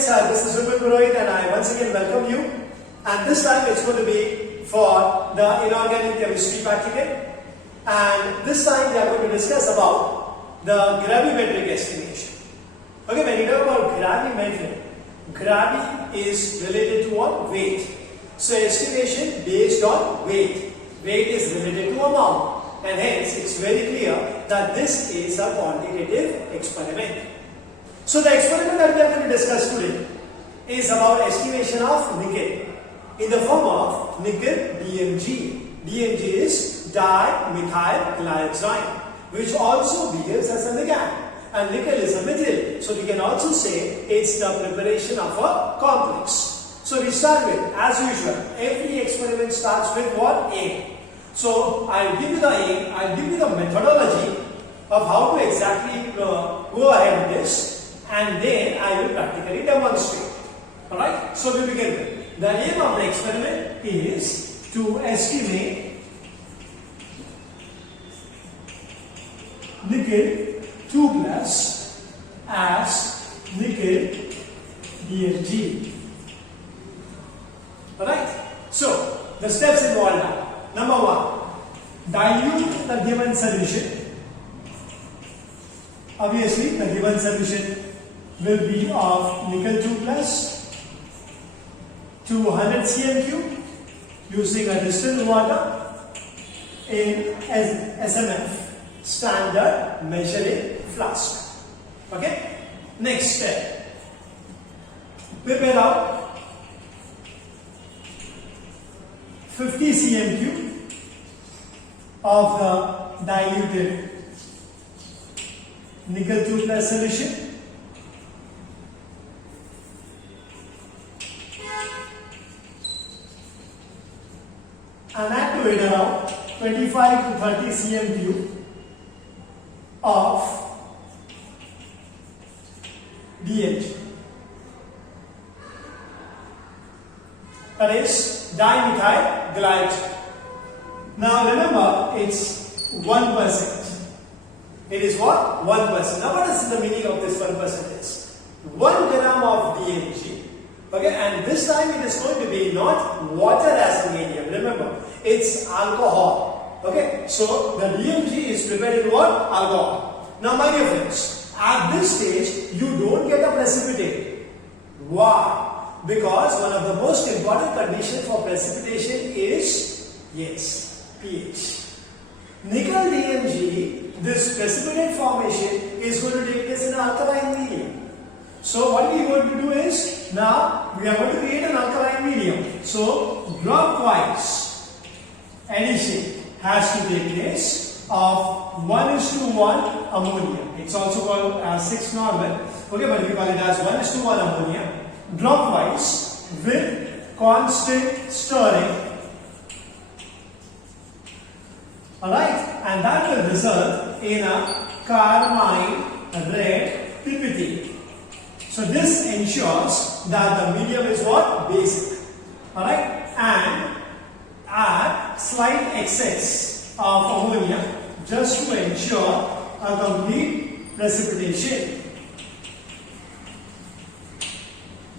students, this is Purohit and I once again welcome you. And this time it's going to be for the inorganic chemistry practical. And this time we are going to discuss about the gravimetric estimation. Okay, when you talk about gravimetric, gravi is related to what? Weight. So estimation based on weight. Weight is related to amount. And hence it's very clear that this is a quantitative experiment. So the experiment that we are going to discuss today is about estimation of nickel in the form of nickel DMG. DMG is dimethyl which also behaves as a ligand. And nickel is a metal. So we can also say it's the preparation of a complex. So we start with, as usual, every experiment starts with what? Aim. So I'll give you the aim, I'll give you the methodology of how to exactly go ahead with this. And then I will practically demonstrate. Alright, so we begin with the aim of the experiment is to estimate nickel 2 plus as nickel DMG. Alright, so the steps involved are: number 1, dilute the given solution. Obviously, the given solution will be of nickel 2 plus to 100 cm3 using a distilled water in SMF, standard measuring flask. Okay. Next step, prepare out 50 cm3 of the diluted nickel 2 plus solution. And add to it around 25 to 30 cm3 of DMG. That is dimethyl glycol. Now remember, it's 1%. It is what? 1%. Now what is the meaning of this 1% is? 1 gram of DMG. Okay, and this time it is going to be not water as a medium. Remember, it's alcohol. Okay, so the DMG is prepared in what? Alcohol. Now my dear friends, at this stage you don't get a precipitate. Why? Because one of the most important conditions for precipitation is, yes, pH. Nickel DMG, this precipitate formation is going to take place in an alkaline medium. So what we are going to do is, now we are going to create an alkaline medium. So dropwise addition has to take place of 1:1 ammonia. It's also called as 6 normal. Okay, but we call it as 1:1 ammonia. Dropwise with constant stirring. Alright, and that will result in a carmine red PPT. So this ensures that the medium is what? Basic. Alright, and add slight excess of ammonia just to ensure a complete precipitation.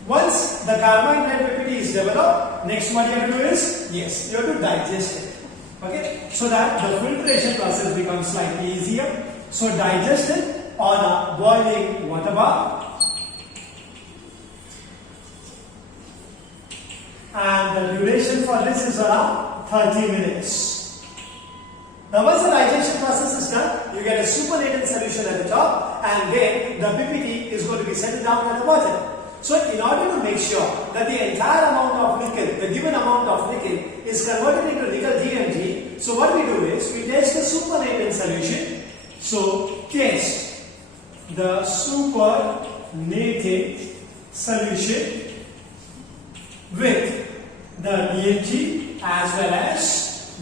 Once the carmine red PPT is developed, next what you have to do is, yes, you have to digest it. Okay, so that the filtration process becomes slightly easier. So digest it on a boiling water bath. And the duration for this is around 30 minutes. Now once the digestion process is done, you get a supernatant solution at the top, and then the PPT is going to be settled down at the bottom. So in order to make sure that the entire amount of nickel, the given amount of nickel, is converted into nickel DMG, so what we do is we test the supernatant solution. So test the supernatant solution with the DMG as well as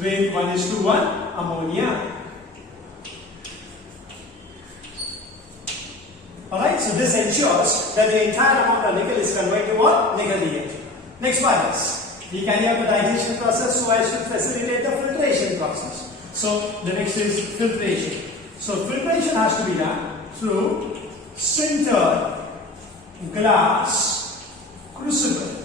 with 1:1 ammonia. Alright, so this ensures that the entire amount of nickel is converted to what? Nickel DMG. Next one is, we carry out the digestion process so as to facilitate the filtration process. So the next is filtration. So filtration has to be done through sintered glass crucible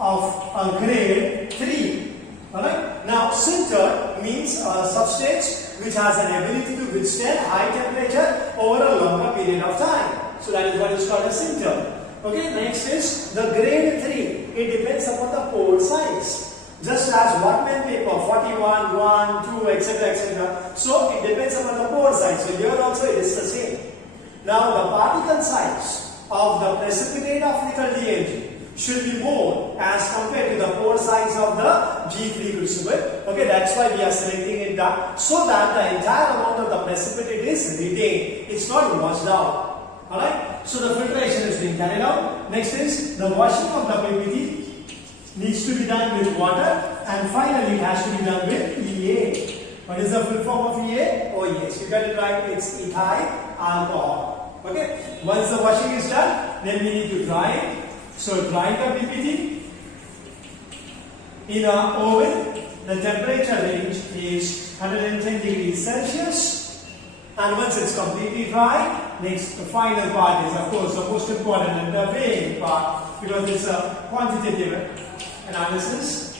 of a grade 3. Alright? Now, sintered means a substance which has an ability to withstand high temperature over a longer period of time. So that is what is called a sintered. Okay, next is the grade 3. It depends upon the pore size. Just as workman paper, 41, 1, 2, etc., etc. So it depends upon the pore size. So here also it is the same. Now the particle size of the precipitate of Ni-DMG should be more as compared to the pore size of the G3 crucible. Okay, that's why we are selecting it down so that the entire amount of the precipitate is retained. It's not washed out. Alright, so the filtration is being carried out. Next is the washing of the PPT needs to be done with water, and finally it has to be done with EA. What is the full form of EA? Oh yes, you got it right, it's ethyl alcohol. Okay, once the washing is done, then we need to dry it. So dry the PPT in an oven. The temperature range is 110 degrees Celsius, and once it's completely dry, next the final part is of course the most important and the weighing part, because it's a quantitative analysis.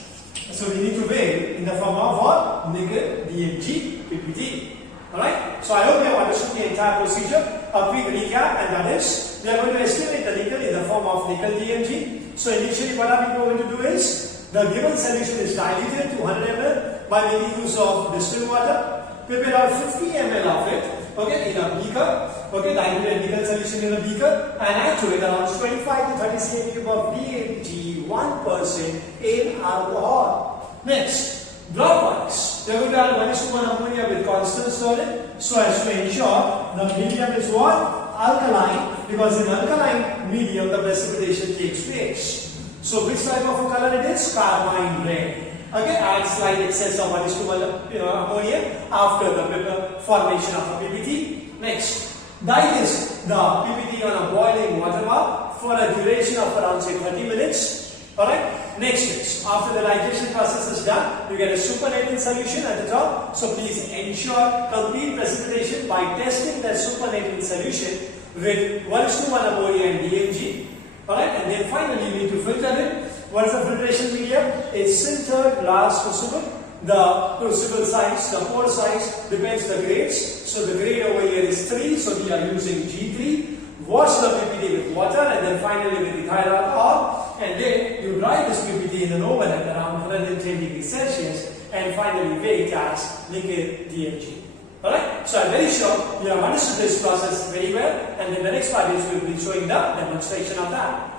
So we need to weigh in the form of what? Ni-DMG PPT. Alright, so I hope you have understood the entire procedure. A quick recap, and that is we are going to estimate the nickel in the form of Ni-DMG. So initially what are we going to do is the given solution is diluted to 100 ml by making use of distilled water. Prepare out 50 ml of it, okay, in a beaker. Okay, diluted nickel solution in a beaker, and actuate around 25 to 30 cm of DMG 1% in alcohol. Next, dropwise. We are going to add 1:1 ammonia with constant solid so as to ensure the medium is what? Alkaline, because in alkaline medium the precipitation takes place. So which type of a color it is? Carmine red. Okay, add slight excess of 1:1 ammonia after the formation of a PPT. Next, digest the PPT on a boiling water bath for a duration of around say 30 minutes. Alright, next is after the digestion process is done, you get a supernatant solution at the top. So please ensure complete precipitation by testing that supernatant solution with 1:1 ammonia and DMG. Alright, and then finally you need to filter it. What is the filtration medium? It's sintered glass crucible. The crucible size, the pore size depends the grades. So the grade over here is 3, so we are using G3. Wash the PPT with water and then finally with ethyl alcohol, and then you dry this PPT in an oven at around 110 degrees Celsius and finally weigh it as Ni-DMG. Alright, so I'm very sure you have understood this process very well, and in the next part is we will be showing the demonstration of that.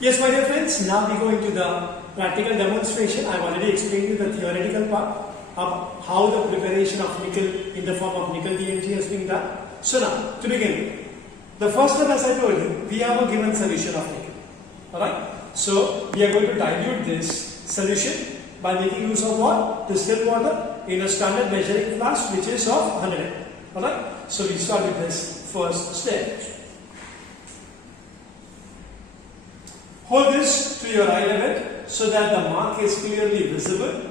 Yes, my dear friends, now we go into the practical demonstration. I have already explained you the theoretical part of how the preparation of nickel in the form of Ni-DMG has been done. So now, to begin, the first step, as I told you, we have a given solution of nickel. Alright, so we are going to dilute this solution by making use of what? Distilled water in a standard measuring flask which is of 100 ml. Alright, so we start with this first step. Hold this to your eye level so that the mark is clearly visible.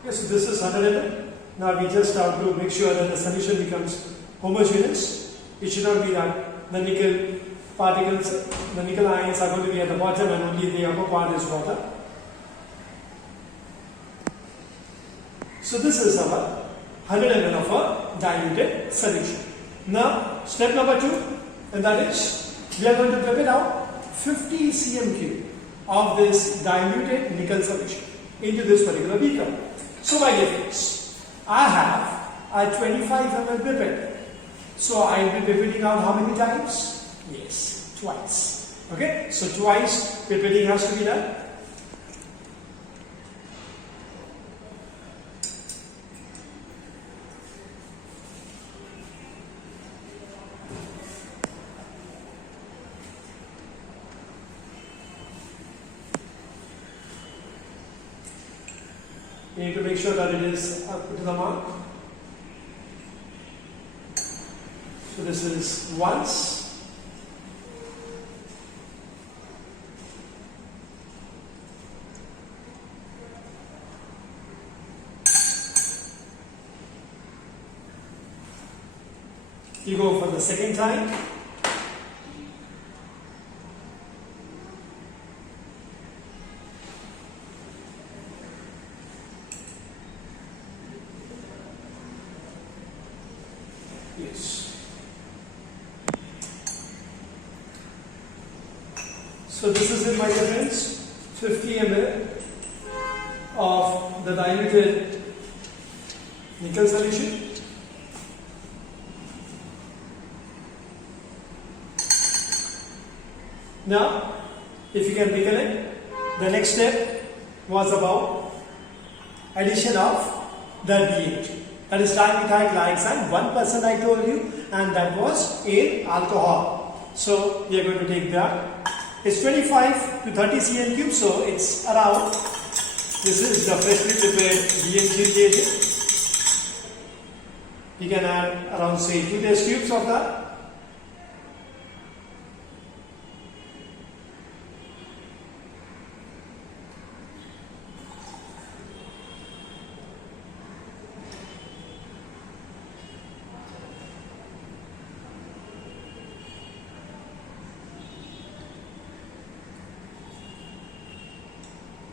Okay, so this is 100 ml. Now we just have to make sure that the solution becomes homogeneous. It should not be that the nickel particles, the nickel ions are going to be at the bottom and only the upper part is water. So this is our 100 ml of a diluted solution. Now step number 2, and that is we are going to prepare out 50 cm3 of this diluted nickel solution into this particular beaker. So my dear friends, I have a 25 ml pipette. So I will be pipetting out how many times? Yes, twice. Okay, so twice pipetting has to be done. You need to make sure that it is up to the mark. So this is once. You go for the second time. Yes. So this is it, my dear friends, 50 ml of the diluted nickel solution. Now, if you can recollect, the next step was about addition of the DMG. That is dimethyl glycine, 1% I told you, and that was in alcohol. So, we are going to take that. It's 25 to 30 cl cube, so it's around, this is the freshly prepared DMG reagent. You can add around, say, 2 test tubes of that.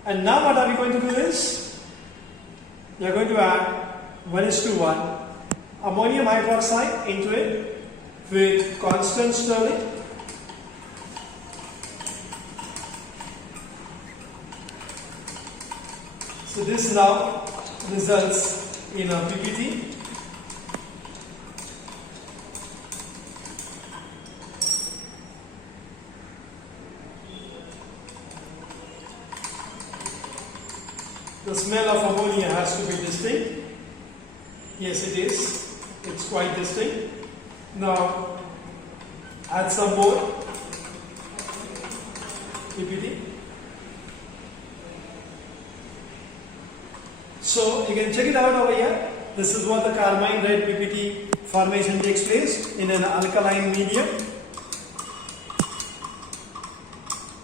And now what are we going to do is, we are going to add 1:1 ammonium hydroxide into it with constant stirring. So this now results in a PPT. The smell of ammonia has to be distinct. Yes, it is. It's quite distinct. Now, add some more PPT. So, you can check it out over here. This is what the carmine red PPT formation takes place in an alkaline medium.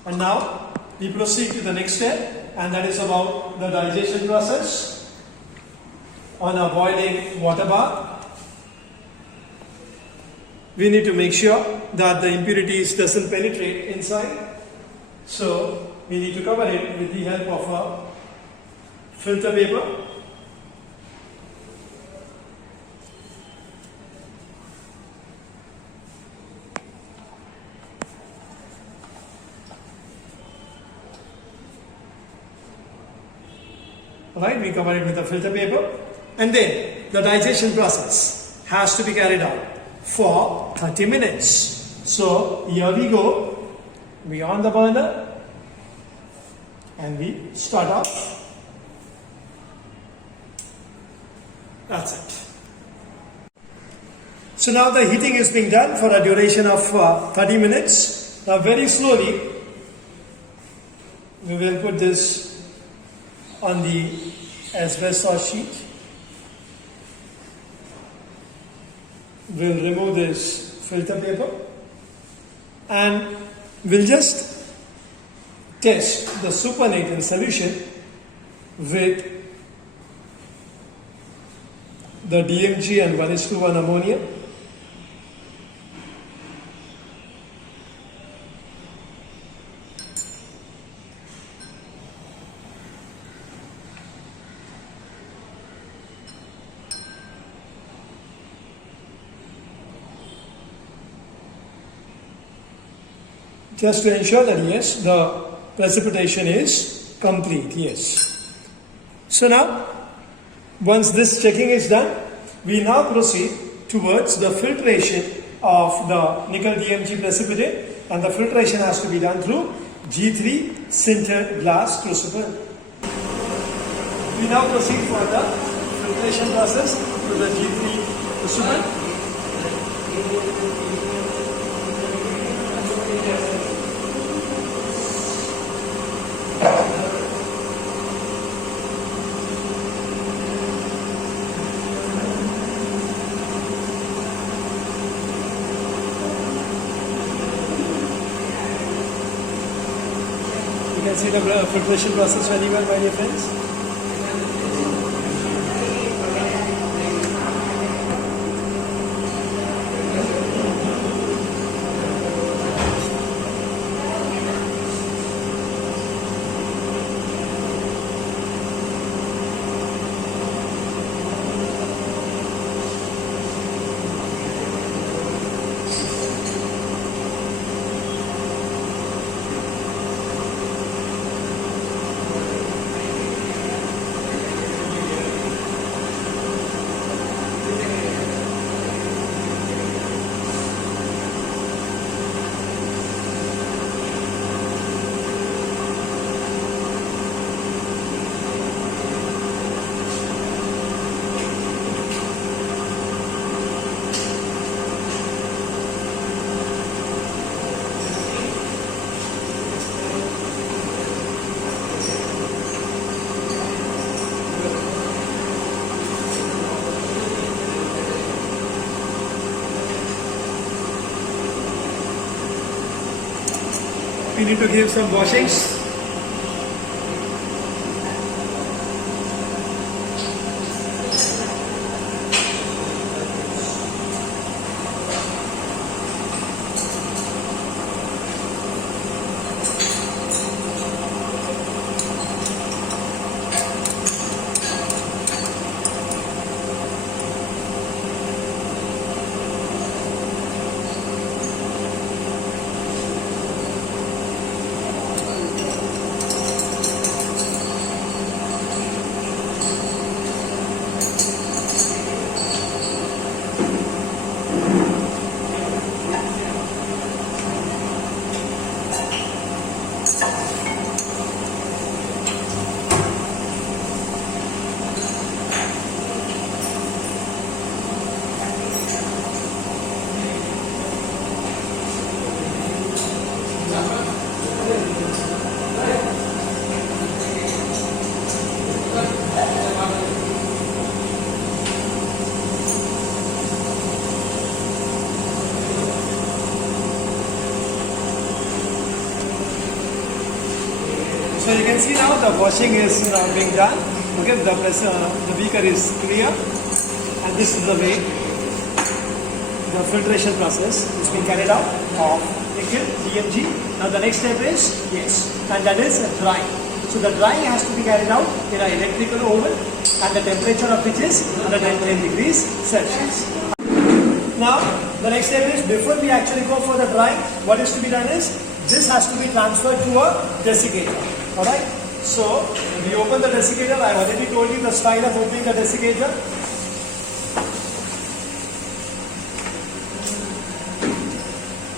And now, we proceed to the next step. And that is about the digestion process on a boiling water bath. We need to make sure that the impurities doesn't penetrate inside. So we need to cover it with the help of a filter paper. Right, we cover it with a filter paper, and then the digestion process has to be carried out for 30 minutes. So here we go, we on the burner and we start off. That's it. So now the heating is being done for a duration of 30 minutes. Now very slowly we will put this on the asbestos sheet. We'll remove this filter paper and we'll just test the supernatant solution with the DMG and 1:1 ammonia. Just to ensure that yes, the precipitation is complete, yes. So now, once this checking is done, we now proceed towards the filtration of the nickel DMG precipitate, and the filtration has to be done through G3 sintered glass crucible. We now proceed for the filtration process through the G3 crucible. can see the filtration process very well, my dear friends. We need to give some washings. So you can see now the washing is being done. Okay, the beaker is clear, and this is the way the filtration process is being carried out of nickel DMG. Now the next step is and that is drying. So the drying has to be carried out in an electrical oven, and the temperature of which is 110 degrees Celsius. Now the next step is, before we actually go for the drying, what is to be done is this has to be transferred to a desiccator. Alright, so we open the desiccator. I have already told you the style of opening the desiccator.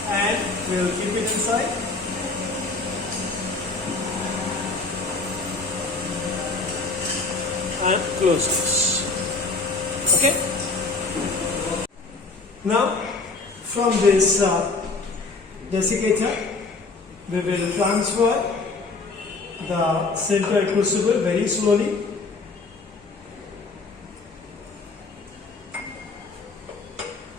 And we will keep it inside. And close this. Okay. Now, from this desiccator, we will transfer the sintered crucible very slowly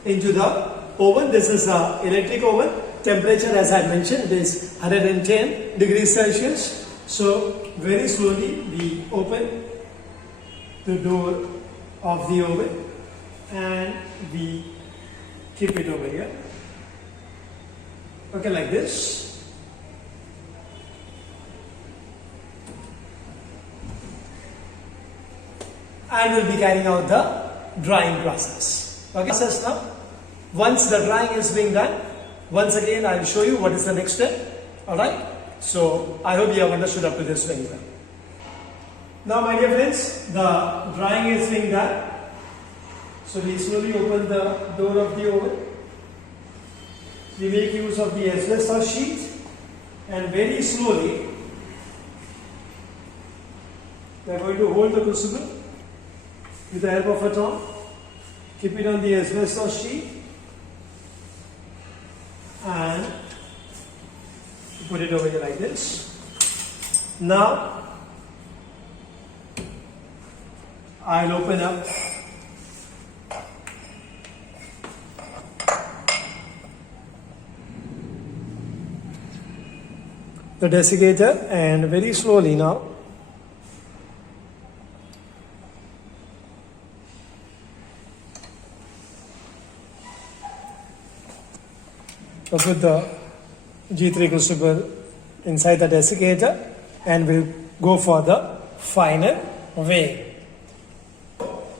into the oven. This is an electric oven. Temperature, as I mentioned, is 110 degrees Celsius. So very slowly we open the door of the oven and we keep it over here. Okay, like this. And we'll be carrying out the drying process. Okay, process now. Once the drying is being done, once again I will show you what is the next step. Alright, so I hope you have understood up to this very well. Now my dear friends, the drying is being done. So we slowly open the door of the oven. We make use of the asbestos sheet and very slowly we are going to hold the crucible with the help of a tongue. Keep it on the asbestos sheet and put it over here like this. Now I'll open up the desiccator and very slowly now put the G3 crucible inside the desiccator and we'll go for the final weighing.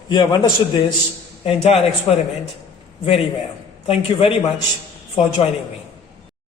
You have understood this entire experiment very well. Thank you very much for joining me.